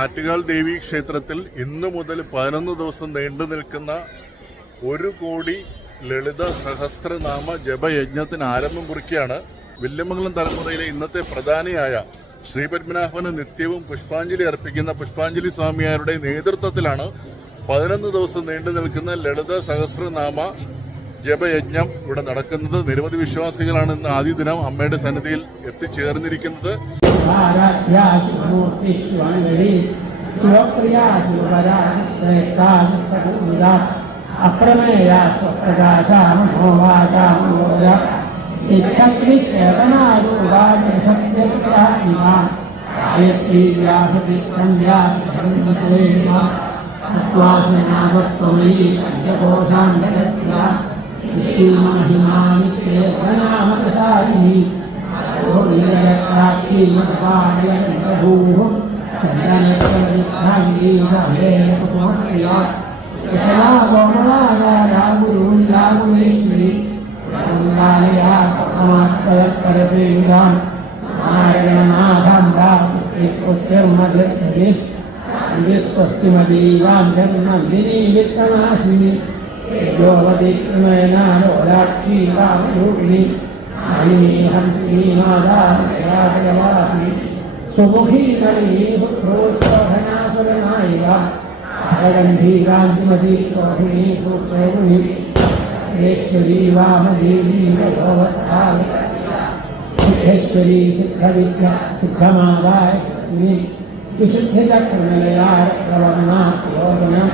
ആറ്റുകാൽ ദേവി ക്ഷേത്രത്തിൽ ഇന്നു മുതൽ 11 ദിവസം നീണ്ടു നിൽക്കുന്ന 1 കോടി ലളിത സഹസ്രനാമ ജപയജ്ഞത്തിന് ആരംഭം കുറിക്കുകയാണ്. വില്യമംഗലം തലമുറയിലെ ഇന്നത്തെ പ്രധാനിയായ ശ്രീപത്മനാഭന് നിത്യവും പുഷ്പാഞ്ജലി അർപ്പിക്കുന്ന പുഷ്പാഞ്ജലി സ്വാമിയാരുടെ നേതൃത്വത്തിലാണ് 11 ദിവസം നീണ്ടു നിൽക്കുന്ന ലളിത സഹസ്രനാമ ജപയജ്ഞം ഇവിടെ നടക്കുന്നത്. നിരവധി വിശ്വാസികളാണ് ഇന്ന് ആദ്യ ദിനം അമ്മയുടെ സന്നിധിയിൽ എത്തിച്ചേർന്നിരിക്കുന്നത്. सिद्धेश्वरी सिद्धविद्या सिद्धमादाय विशुद्धिचक्रनिलया प्रवर्णा योजना